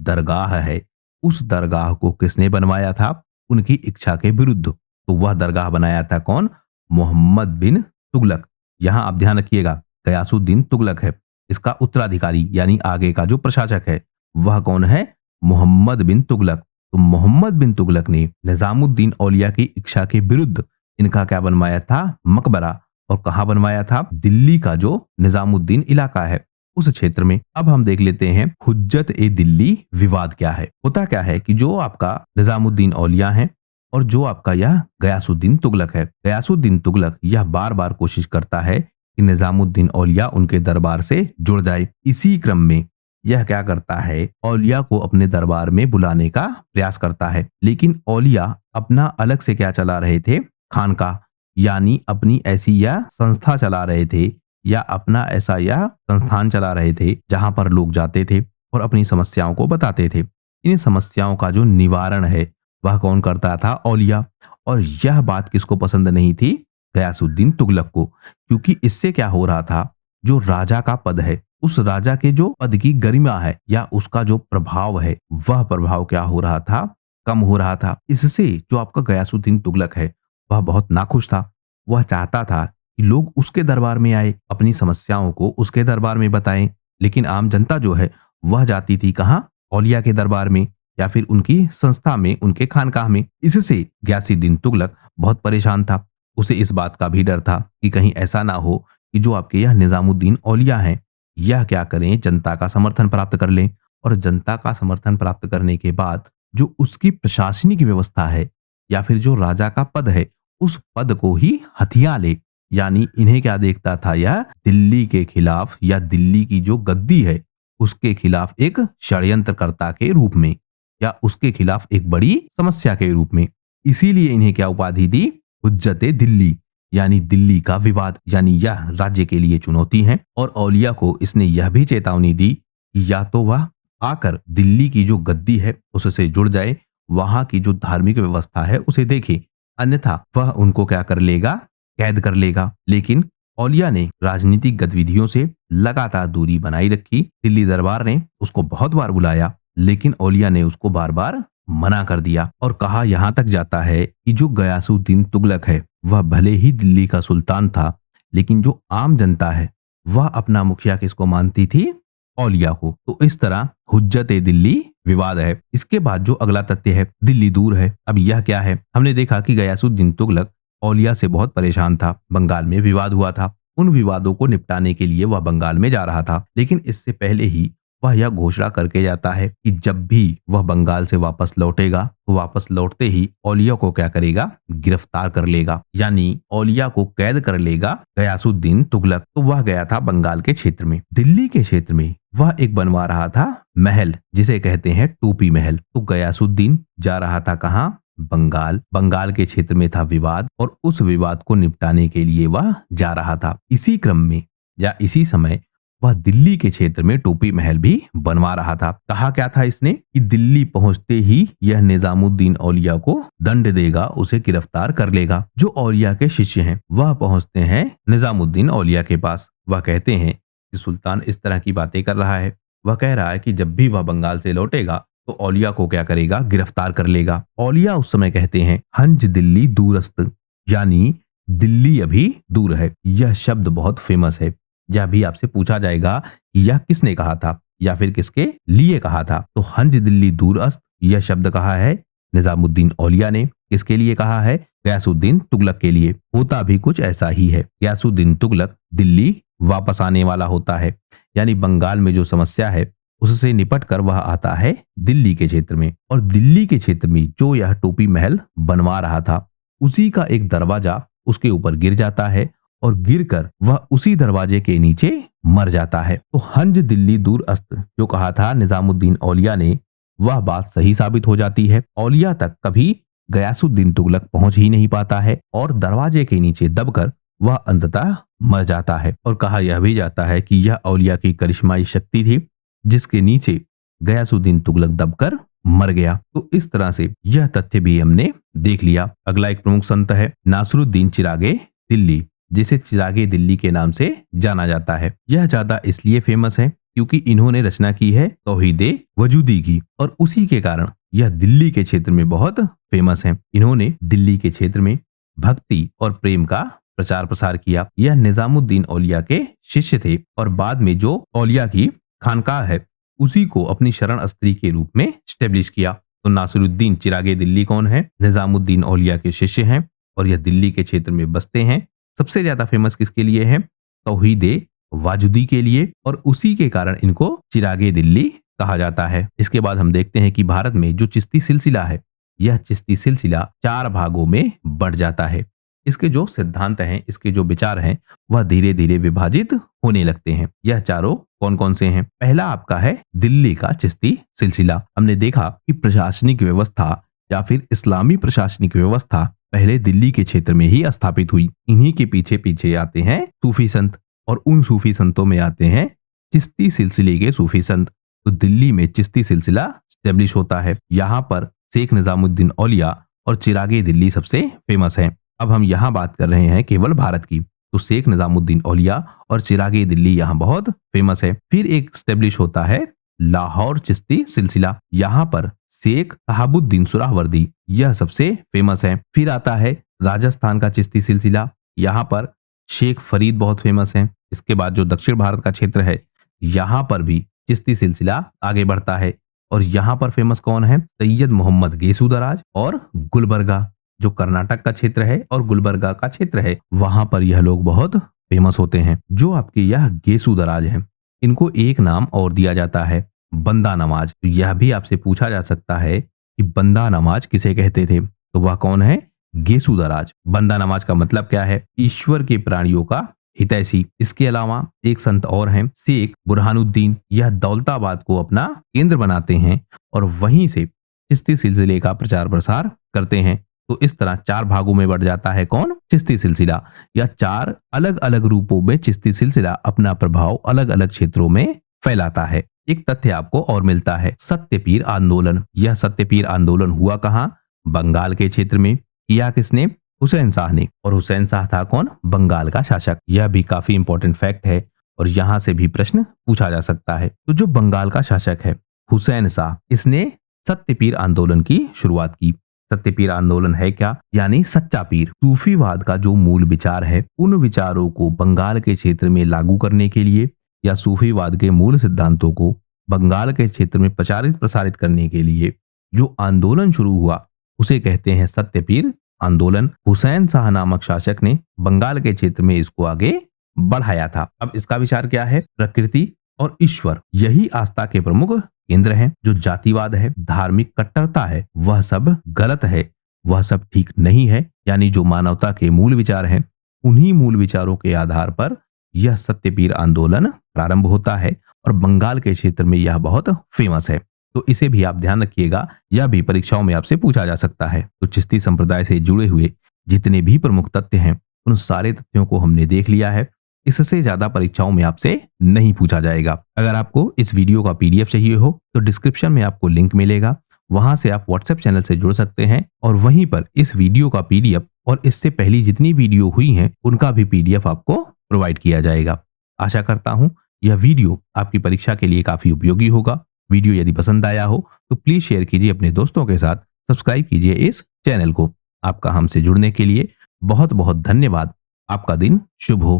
दरगाह है, उस दरगाह को किसने बनवाया था? उनकी इच्छा के विरुद्ध। तो वह दरगाह बनाया था कौन? मोहम्मद बिन तुगलक। यहां आप ध्यान रखिएगा, गयासुद्दीन तुगलक है। इसका उत्तराधिकारी यानी आगे का जो प्रशासक है वह कौन है? मोहम्मद बिन तुगलक। तो मोहम्मद बिन तुगलक ने निजामुद्दीन औलिया की इच्छा के विरुद्ध इनका क्या बनवाया था? मकबरा। और कहाँ बनवाया था? दिल्ली का जो निजामुद्दीन इलाका है उस क्षेत्र में। अब हम देख लेते हैं हुज्जत ए दिल्ली विवाद क्या है। होता क्या है कि जो आपका निजामुद्दीन औलिया है और जो आपका यह गयासुद्दीन तुगलक है, गयासुद्दीन तुगलक यह बार बार कोशिश करता है कि निजामुद्दीन औलिया उनके दरबार से जुड़ जाए। इसी क्रम में यह क्या करता है? औलिया को अपने दरबार में बुलाने का प्रयास करता है। लेकिन औलिया अपना अलग से क्या चला रहे थे? खानका, यानी अपनी ऐसी यह संस्था चला रहे थे या अपना ऐसा यह संस्थान चला रहे थे जहां पर लोग जाते थे और अपनी समस्याओं को बताते थे। इन समस्याओं का जो निवारण है वह कौन करता था? औलिया। और यह बात किसको पसंद नहीं थी? गयासुद्दीन तुगलक को। क्योंकि इससे क्या हो रहा था? जो राजा का पद है, उस राजा के जो पद की गरिमा है या उसका जो प्रभाव है, वह प्रभाव क्या हो रहा था? कम हो रहा था। इससे जो आपका गयासुद्दीन तुगलक है वह बहुत नाखुश था। वह चाहता था कि लोग उसके दरबार में आए, अपनी समस्याओं को उसके दरबार में बताएं। लेकिन आम जनता जो है वह जाती थी कहाँ? औलिया के दरबार में या फिर उनकी संस्था में, उनके खानकाह में। इससे गयासुद्दीन तुगलक बहुत परेशान था। उसे इस बात का भी डर था कि कहीं ऐसा ना हो कि जो आपके यह निजामुद्दीन औलिया हैं, यह क्या करें, जनता का समर्थन प्राप्त कर लें और जनता का समर्थन प्राप्त करने के बाद जो उसकी प्रशासनिक व्यवस्था है या फिर जो राजा का पद है, उस पद को ही हथिया ले। यानी इन्हें क्या देखता था यह, दिल्ली के खिलाफ या दिल्ली की जो गद्दी है, उसके खिलाफ एक षड्यंत्रकर्ता के रूप में या उसके खिलाफ एक बड़ी समस्या के रूप में। इसीलिए इन्हें क्या उपाधि दी, हुज्जते दिल्ली, यानी दिल्ली का विवाद, यानी यह राज्य के लिए चुनौती है। और औलिया को इसने यह भी चेतावनी दी कि या तो वह आकर दिल्ली की जो गद्दी है उससे जुड़ जाए, वहां की जो धार्मिक व्यवस्था है उसे देखे, अन्यथा वह उनको क्या कर लेगा, कैद कर लेगा। लेकिन औलिया ने राजनीतिक गतिविधियों से लगातार दूरी बनाई रखी। दिल्ली दरबार ने उसको बहुत बार बुलाया, लेकिन औलिया ने उसको बार बार मना कर दिया और कहा, यहां तक जाता है कि जो गयासुद्दीन तुगलक है, वह भले ही दिल्ली का सुल्तान था, लेकिन जो आम जनता है वह अपना मुखिया किसको मानती थी, औलिया को। तो इस तरह हुज्जत-ए दिल्ली विवाद है। इसके बाद जो अगला तथ्य है, दिल्ली दूर है। अब यह क्या है, हमने देखा कि गयासुद्दीन तुगलक औलिया से बहुत परेशान था, बंगाल में विवाद हुआ था, उन विवादों को निपटाने के लिए वह बंगाल में जा रहा था। लेकिन इससे पहले ही वह यह घोषणा करके जाता है कि जब भी वह बंगाल से वापस लौटेगा, तो वापस लौटते ही औलिया को क्या करेगा, गिरफ्तार कर लेगा, यानी औलिया को कैद कर लेगा गयासुद्दीन तुगलक। तो वह गया था बंगाल के क्षेत्र में। दिल्ली के क्षेत्र में वह एक बनवा रहा था महल, जिसे कहते हैं टोपी महल। तो गयासुद्दीन जा रहा था कहाँ, बंगाल। बंगाल के क्षेत्र में था विवाद और उस विवाद को निपटाने के लिए वह जा रहा था। इसी क्रम में या इसी समय वह दिल्ली के क्षेत्र में टोपी महल भी बनवा रहा था। कहा क्या था इसने कि दिल्ली पहुंचते ही यह निजामुद्दीन औलिया को दंड देगा, उसे गिरफ्तार कर लेगा। जो औलिया के शिष्य हैं वह पहुंचते हैं निजामुद्दीन औलिया के पास। वह कहते हैं कि सुल्तान इस तरह की बातें कर रहा है। वह कह रहा है कि जब भी वह बंगाल से लौटेगा तो औलिया को क्या करेगा, गिरफ्तार कर लेगा। औलिया उस समय कहते हैं, हंज दिल्ली दूरस्त, यानी दिल्ली अभी दूर है। यह शब्द बहुत फेमस है। यह भी आपसे पूछा जाएगा कि यह किसने कहा था या फिर किसके लिए कहा था। तो हंज दिल्ली दूरस्त यह शब्द कहा है निजामुद्दीन औलिया ने। किसके लिए कहा है, गयासुद्दीन तुगलक के लिए। होता भी कुछ ऐसा ही है। गयासुद्दीन तुगलक दिल्ली वापस आने वाला होता है, यानी बंगाल में जो समस्या है उससे निपट कर वह आता है दिल्ली के क्षेत्र में। और दिल्ली के क्षेत्र में जो यह टोपी महल बनवा रहा था, उसी का एक दरवाजा उसके ऊपर गिर जाता है और गिरकर वह उसी दरवाजे के नीचे मर जाता है। तो हंज दिल्ली दूर अस्त जो कहा था निजामुद्दीन औलिया ने, वह बात सही साबित हो जाती है। औलिया तक कभी गयासुद्दीन तुगलक पहुंच ही नहीं पाता है और दरवाजे के नीचे दबकर वह अंततः मर जाता है। और कहा यह भी जाता है कि यह औलिया की करिश्माई शक्ति थी, जिसके नीचे गयासुद्दीन तुगलक दबकर मर गया। तो इस तरह से यह तथ्य भी हमने देख लिया। अगला एक प्रमुख संत है नासरुद्दीन चिरागे दिल्ली, जिसे चिरागे दिल्ली के नाम से जाना जाता है। यह ज्यादा इसलिए फेमस है क्योंकि इन्होंने रचना की है तौहीदे वजूदी की, और उसी के कारण यह दिल्ली के क्षेत्र में बहुत फेमस है। इन्होंने दिल्ली के क्षेत्र में भक्ति और प्रेम का प्रचार प्रसार किया। यह निजामुद्दीन औलिया के शिष्य थे और बाद में जो औलिया की खानकाह है उसी को अपनी शरण स्त्री के रूप में स्टेब्लिश किया। तो नासिरुद्दीन चिरागे दिल्ली कौन है, निजामुद्दीन औलिया के शिष्य हैं और यह दिल्ली के क्षेत्र में बसते हैं। सबसे ज्यादा फेमस किसके लिए है, तौहीदे वाजुदी के लिए, और उसी के कारण इनको चिरागे दिल्ली कहा जाता है। इसके बाद हम देखते हैं कि भारत में जो चिश्ती सिलसिला है, यह चिश्ती सिलसिला 4 भागों में बढ़ जाता है। इसके जो सिद्धांत हैं, इसके जो विचार हैं, वह धीरे धीरे विभाजित होने लगते हैं। यह चारों कौन कौन से हैं? पहला आपका है दिल्ली का चिश्ती सिलसिला। हमने देखा कि प्रशासनिक व्यवस्था या फिर इस्लामी प्रशासनिक व्यवस्था पहले दिल्ली के क्षेत्र में ही स्थापित हुई। इन्हीं के पीछे पीछे आते हैं सूफी संत, और उन सूफी संतों में आते हैं चिश्ती सिलसिले के सूफी संत। तो दिल्ली में चिश्ती सिलसिला स्टेब्लिश होता है। यहाँ पर शेख निजामुद्दीन औलिया और चिरागे दिल्ली सबसे फेमस हैं। अब हम यहाँ बात कर रहे हैं केवल भारत की, तो शेख निजामुद्दीन औलिया और चिरागे दिल्ली यहाँ बहुत फेमस है। फिर एक स्टेब्लिश होता है लाहौर चिश्ती सिलसिला। यहाँ पर शेख शहाबुद्दीन सुहरावर्दी यह सबसे फेमस है। फिर आता है राजस्थान का चिश्ती सिलसिला। यहाँ पर शेख फरीद बहुत फेमस है। इसके बाद जो दक्षिण भारत का क्षेत्र है, यहाँ पर भी चिश्ती सिलसिला आगे बढ़ता है और यहाँ पर फेमस कौन है, सैयद मोहम्मद गेसूदराज और गुलबर्गा, जो कर्नाटक का क्षेत्र है और गुलबर्गा का क्षेत्र है, वहां पर यह लोग बहुत फेमस होते हैं। जो आपके यह गेसु दराज हैं, इनको एक नाम और दिया जाता है, बंदा नमाज। तो यह भी आपसे पूछा जा सकता है कि बंदा नमाज किसे कहते थे? तो वह कौन है? गेसु दराज। बंदा नमाज का मतलब क्या है? ईश्वर के प्राणियों का हितैषी। इसके अलावा एक संत और हैं, शेख बुरहानुद्दीन। यह दौलताबाद को अपना केंद्र बनाते हैं और वहीं से चिश्ती सिलसिले का प्रचार प्रसार करते हैं। तो इस तरह 4 भागों में बढ़ जाता है कौन? चिश्ती सिलसिला। या 4 अलग-अलग रूपों में चिश्ती सिलसिला अपना प्रभाव अलग-अलग क्षेत्रों में फैलाता है। एक तथ्य आपको और मिलता है, सत्यपीर आंदोलन। यह सत्यपीर आंदोलन हुआ कहाँ? बंगाल के क्षेत्र में। किया किसने? हुसैन शाह ने। और हुसैन शाह था कौन? बंगाल का शासक। यह भी काफी इंपॉर्टेंट फैक्ट है और यहां से भी प्रश्न पूछा जा सकता है। तो जो बंगाल का शासक है हुसैन शाह, इसने सत्यपीर आंदोलन की शुरुआत की। सत्यपीर आंदोलन है क्या? यानी सच्चा पीर। सूफीवाद का जो मूल विचार है, उन विचारों को बंगाल के क्षेत्र में लागू करने के लिए या सूफीवाद के मूल सिद्धांतों को बंगाल के क्षेत्र में प्रचारित प्रसारित करने के लिए जो आंदोलन शुरू हुआ, उसे कहते हैं सत्यपीर आंदोलन। हुसैन शाह नामक शासक ने बंगाल के क्षेत्र में इसको आगे बढ़ाया था। अब इसका विचार क्या है? प्रकृति और ईश्वर यही आस्था के प्रमुख केंद्र हैं। जो जातिवाद है, धार्मिक कट्टरता है, वह सब गलत है, वह सब ठीक नहीं है। यानी जो मानवता के मूल विचार हैं, उन्हीं मूल विचारों के आधार पर यह सत्यपीर आंदोलन प्रारंभ होता है और बंगाल के क्षेत्र में यह बहुत फेमस है। तो इसे भी आप ध्यान रखिएगा, यह भी परीक्षाओं में आपसे पूछा जा सकता है। तो चिश्ती संप्रदाय से जुड़े हुए जितने भी प्रमुख तथ्य हैं, उन सारे तथ्यों को हमने देख लिया है। इससे ज्यादा परीक्षाओं में आपसे नहीं पूछा जाएगा। अगर आपको इस वीडियो का पीडीएफ चाहिए हो तो डिस्क्रिप्शन में आपको लिंक मिलेगा, वहां से आप व्हाट्सएप चैनल से जुड़ सकते हैं और वहीं पर इस वीडियो का पीडीएफ और इससे पहली जितनी वीडियो हुई हैं उनका भी पीडीएफ आपको प्रोवाइड किया जाएगा। आशा करता हूं यह वीडियो आपकी परीक्षा के लिए काफी उपयोगी होगा। वीडियो यदि पसंद आया हो तो प्लीज शेयर कीजिए अपने दोस्तों के साथ, सब्सक्राइब कीजिए इस चैनल को। आपका हमसे जुड़ने के लिए बहुत बहुत धन्यवाद। आपका दिन शुभ हो।